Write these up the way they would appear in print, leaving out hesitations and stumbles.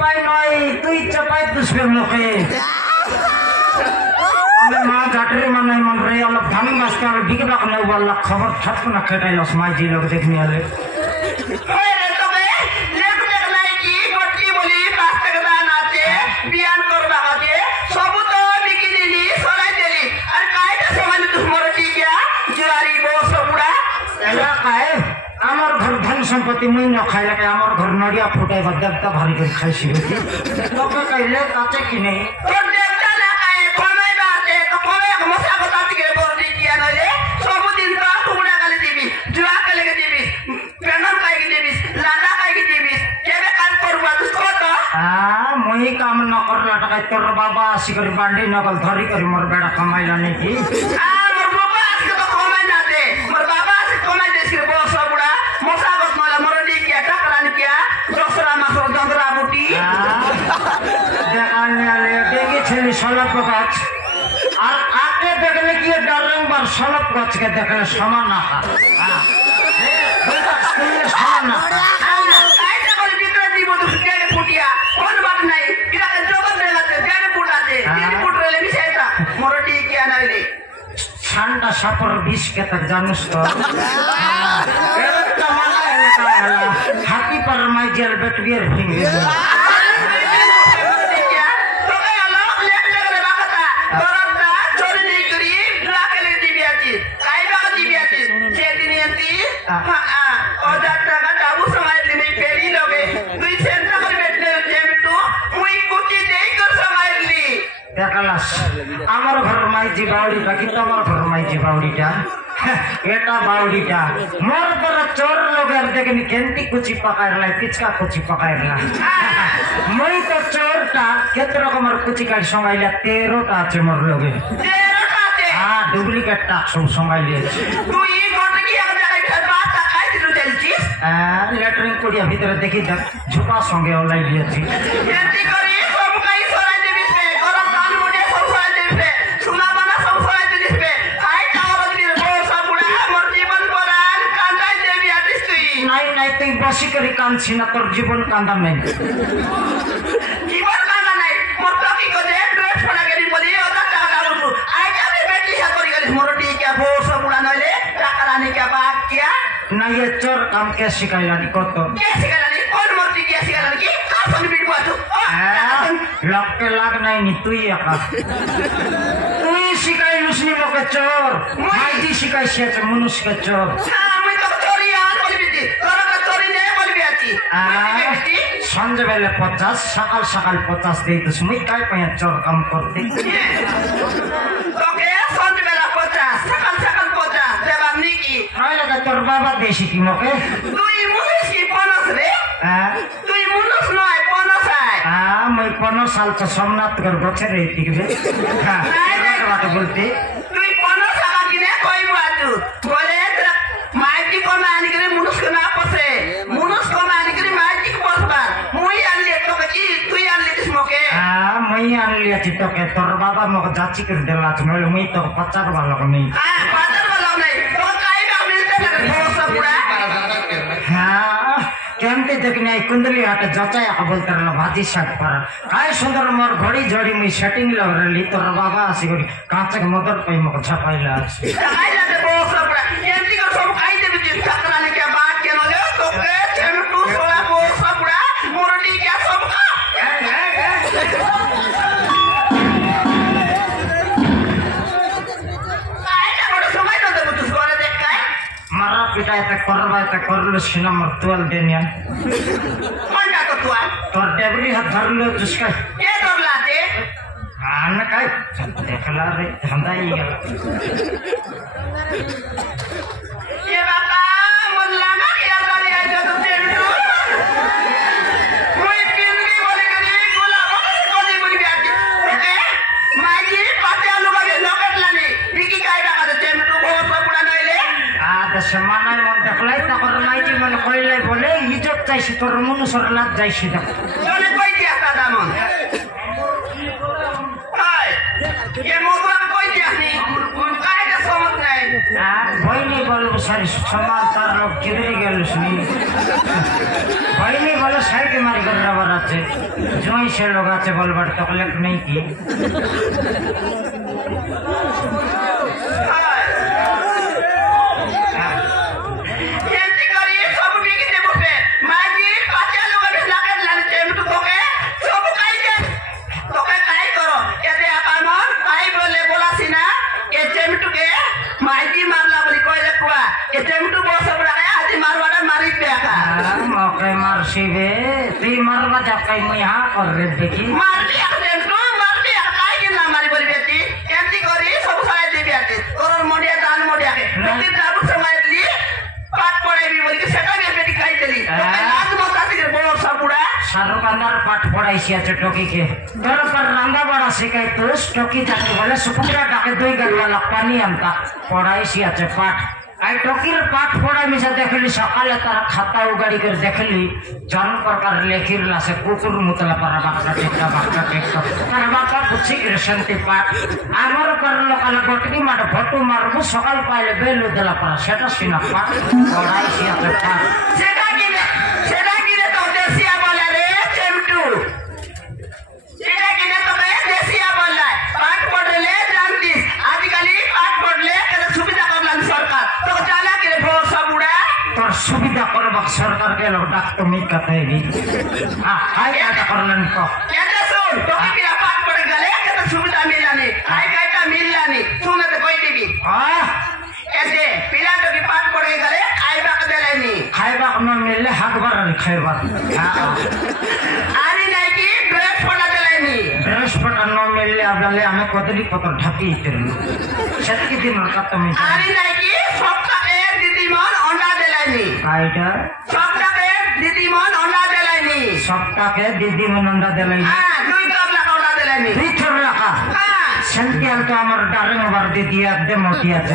চাপাই নয় তুই চাপাই দুষ্পের মুখে মা জাটরি মানে মন রে অলপ ধান বাঁচতে আর বিকে বাকলে বললা খবর থাকতো না খেটাই লস মাই যে লোক দেখনি আলে বিয়ান করবা কাজে সব তো বিকি দিলি সরাই দিলি আর কাইটা সমানে তুই মরটি গিয়া জুয়ারি বস বুড়া এলাকায় আমার ঘর ধন সম্পত্তি মুই ন খাই লাগে আমার ঘর নড়িয়া ফুটাই বা দেবতা ভারী করে খাইছি তোকে কাইলে তাতে কি নেই তোর দেবতা না খায় কমাই বাতে তো কমাই মশা কথা থেকে বলছি গিয়া নইলে সবদিন তো টুকরা গালি দিবি জুয়া কালে দিবি পেনম কাইকে দিবি লাদা কাইকে দিবি কেবে কাম করবা তুই কত মুই কাম ন করলা টাকায় তোর বাবা আসি করে বান্ডি নকল ধরি করে মোর বেড়া কামাইলা নাকি আমার বাবা আজকে তো কমাই না দে মোর বাবা আজকে কমাই দেশ রে বস বুড়া মশা কথা নইলে মরটি গিয়া টাকরান গিয়া দশরা মাসর দন্দরা বুটি দেখানে আলে দেখে ছেলে সলপ গাছ আর আগে দেখলে কি ডার্লিং বার সলপ গাছকে দেখলে সমান আঁকা সমান আঁকা আইটা করে ভিতরে দিব তো দেড় ফুটিয়া কোন বাত নাই ইরাকে জগৎ দেখাতে দেড় ফুট আছে 3 ফুট রেলে মিশাইতা মরটি গিয়া নইলে ঠান্ডা সাপর বিষ কেতা জানিস তো হাতি পার মাই জেল বেট বিয়ের ভেঙে দেখালাস আমার ঘর মাইজি বাউড়িটা কিন্তু আমার ঘর মাইজি বাউড়িটা এটা বাউড়িটা মোর দ্বারা চোর লোকের দেখেনি কেন্টি কুচি পাকাইলাই পিচকা কুচি পাকাইলাই মই তো চোরটা কত রকমের কুচি কাট সঙ্গাইলা 13টা আছে মোর লোকে হ্যাঁ ডুপ্লিকেটটা সব সঙ্গাইলিয়েছে ল্যাট্রিন করিয়া ভিতরে দেখি দেখ ঝোপা সঙ্গে ওলাই দিয়েছি নাই নাই তুই বসি করে কাঁদছি না তোর জীবন কান্দা নেই জীবন কান্দা নাই মোর তো কি করে ড্রেস পরা গেলি বলি ওটা টাকা দাও আই যাবে বেটি হা করি গেলি মোরটি কে বস বুড়া নইলে টাকা রানি কে বাক কিয়া না ये चोर काम के सिखाइलानी कत কে শিখালানি কোন মোরটি কে শিখালানি কি কাপন বিড়বো আছো লক্কে লাগ নাই নি তুই একা তুই শিখাইলুস নি মোকে চোর মাইজি শিখাইছে মনুষ্যকে চোর আমি তো চোরি আর বলবি দি তোরা তো চোরি নে বলবি আছি সন্ধ্যাবেলা 50 সকাল সকাল 50 দেই তো মুই কাই পাই চোর কাম করতে তোকে সন্ধ্যাবেলা 50 সকাল সকাল 50 দেবাম নাকি নইলে তোর বাবা দেশি কি মোকে তুই মুনিশ কি 50 রে তুই মুনিশ নয় 50 আয় মই 50 সাল তো সোমনাথ কর বছর এই দিকে হ্যাঁ বাট বলতে তুই 50 টাকা কিনে কইবো আতু বলে মাইটি কমে আনি করে মুনিশ না পসে মুনিশ কমে আনি করে মাইটি পসবা মুই আনলে তোকে কি তুই আনলি দিস মোকে মই আনলি আছি তোকে তোর বাবা মোকে যাচি করে দিলা নইলে মুই তো পচার ভালো নেই বাজার ভালো নাই তো কাই না মিলতে লাগে বস বুড়া হ্যাঁ কেমতে দেখনি কুন্দলি হাটে যাচাই বলতে রল ভাজি শাক পারা কাই সুন্দর মোর ঘড়ি ঝড়ি মুই সেটিং লাগলি তোর বাবা আসি করি কাঁচক মদর পাই মোকে ছাপাইলা আছে কাই লাগে বস বুড়া এমনি করে সব খাই দেবি তুই টাকা রানি কে বাক কেন লে তোকে চেমে টু সোলা বস বুড়া মোরটি কে সব খা মারা পিটাইতে করবাইতে করলো সিনা মোর তোয়াল দেনিয়া কোনটা তো তোয়াল তোর টেবলি হাত ধরলো চুসকাই কে ধরলাতে আনে কাই দেখলা রে ধান্দাই গেল এ বাবা মোল্লা না কি আজারি আইতো তো তেমটু মুই পিনগি বলে গনি গোলা বলে বলি আছি ওকে মাইজি পাতে আলু লাগে লকেট লানি বিকি কাই টাকা দে তেমটু বহুত পুরা নইলে দেশে মানায় মন দেখলাই তখন মাইজি মন কইলাই বলে ইজ্জত চাইছি তোর মনুষ্যর লাভ যাইছি দেখ চলে কই দিয়া দাদা মন হাই এ মোগরাম কই দিয়া নি কাইটা সমত নাই ভয় নেই বলবো সারি সমান তার লোক চিড়ে গেল শুনি হয়নি বলে সাইকে মারি করে আবার আছে জয় সে লোক আছে বলবার তকলেক নেই কি मौके मार शिवे तुई मरवा जा कई मैं यहाँ कर रे देखी मार दिया काय के ना मारी बोली बेटी एंती करी सब सारे दे बेटी तोर मोडिया दान मोडिया के बेटी दाबू समय ली पाट पड़े भी बोली के सेटा भी बेटी खाई देली आज मत आती के बोल सब बुड़ा शाहरुख अंदर पाठ पढ़ाई सी আছে टोकी के तोर पर रंगा बड़ा सिखाई तो टोकी जाके बोले सुपुरा डाके दुई गल्ला लपानी अंता पढ़ाई सी আছে पाठ आई टोकीर पाठ पढ़ा मिसा देखली सकाले तारा खाता उगाड़ी कर देखली जन प्रकार लेखिरला से कुकुर मुतला पर बाका टेक्का तार बाका बुझी के शांति पाठ आमर कर लोकाल गटकी माड फटू मारबो सकाल पाइले बेलु देला पर सेटा सिना पाठ पढ़ाई सी আছে पाठ सेटा की रे तो देसिया बोला रे चेमटू सेटा की रे तो देसिया बोला पाठ पढ़ले जानती आजकल पाठ पढ़ले के सुविधा करलन सरकार तो जाना के भरोसा बुड़ा तोर सुविधा करबक सरकार के लोग डाक तो मी कतेगी हां हाय आता करलन को क्या सुन तो की बिना पाठ पढ़ गले के तो सुविधा मिलानी हाय काटा मिलानी सुन तो कोई देबी हां ऐसे पिला तो की पाठ पढ़ गले खाइबा के देलेनी खाइबा न मिलले हक बार खाइबा हां आरी नहीं की ड्रेस पढ़ा देलेनी ड्रेस पटा न मिलले अबले हमें कोतरी पतर ढाकी इतरलु सत्की दिन का तुम आरी नहीं की सप्ताहे दीदीमन अंडा देलेनी काइटा सप्ताहे दीदीमन अंडा देलेनी सप्ताहे दीदीमन अंडा देलेनी हां दुई कप ला अंडा देलेनी दुई थर रखा हां सेंटियल तो আমার ডারেং বার দি দিয়া দে মটি আছে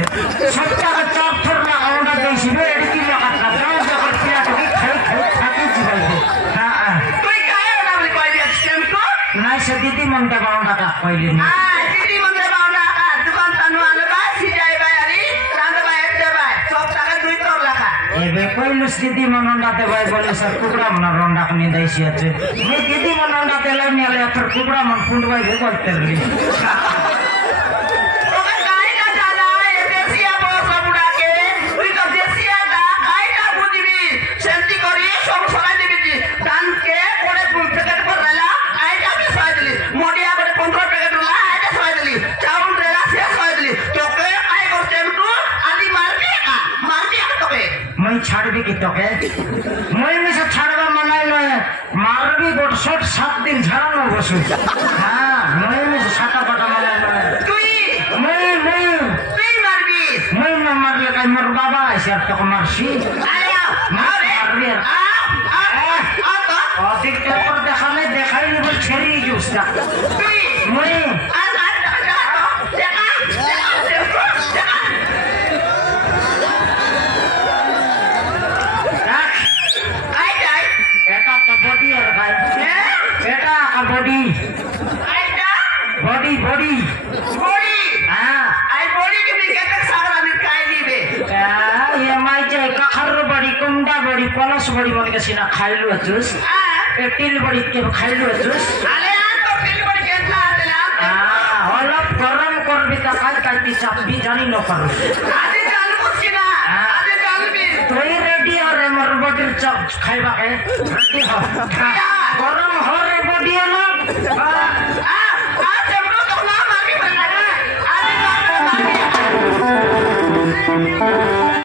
সপ্তাহে চার থর না अंडा দেইছি রে এডি লাগা দাও যখন পিলা টকি খাই থাকি জিবাইতে হ্যাঁ তুই কায় না বলি কই দিয়া সিস্টেম তো নাই সে দীদীমন দে বাউন্ডা কা কইলি না दीदीमन दे बाउंडा का दुकान तनु आलबा सिजाई बाय आरी रांद बाय दे बाय सप्ताहे दुई कप लाखा এবে কইলু দীদীমন अंडा দে ভাই বলে স্যার টুকরা মন রন্ডা কনি দেইছি আছে মি দীদীমন अंडा দে লাই নিলে তোর টুকরা মন ফুন্ডবাই হে করতেরলি ओके काई का जाना है देसिया बोस बुड़ा के तुई तो देसिया दा काई का बुझबी शांति करी सब सराय देबी दान के कोड़े पैकेट पर रहला आइटा भी सराय दिली मोडिया कोड़े 15 पैकेट रहला आइटा सराय दिली चावल रहला से सराय दिली तो के काई करते तू आदि मार दिया तोके মই ছাড়বি কি তোকে মই মিছে ছাড়বা মানাই নয় মারবি গোট 7 দিন ঝাড়ানো বসু হ্যাঁ মই মিছে সাটা পাটা মানাই নয় তুই মারবি মই না মারলে কাই মোর বাবা আইছে আর তোকে মারছি আরে মারবি आ तो অধিক পেপার দেখালে দেখাই নিব ছেড়ি জুসটা তুই মই এটা তো বডি আর ভাই এটা কা বডি বডি হ্যাঁ ये माई जाए कखर बड़ी कुंडा बड़ी पलस बड़ी मन के सीना खाइलु अचुस टिल बड़ी के खाइलु अचुस हलप गरम करबी त काल काटी चापबी जानी न करू तोई रेडी और मोर बॉडी चप खाइबा के रेडी हो गरम हो रे बॉडी ना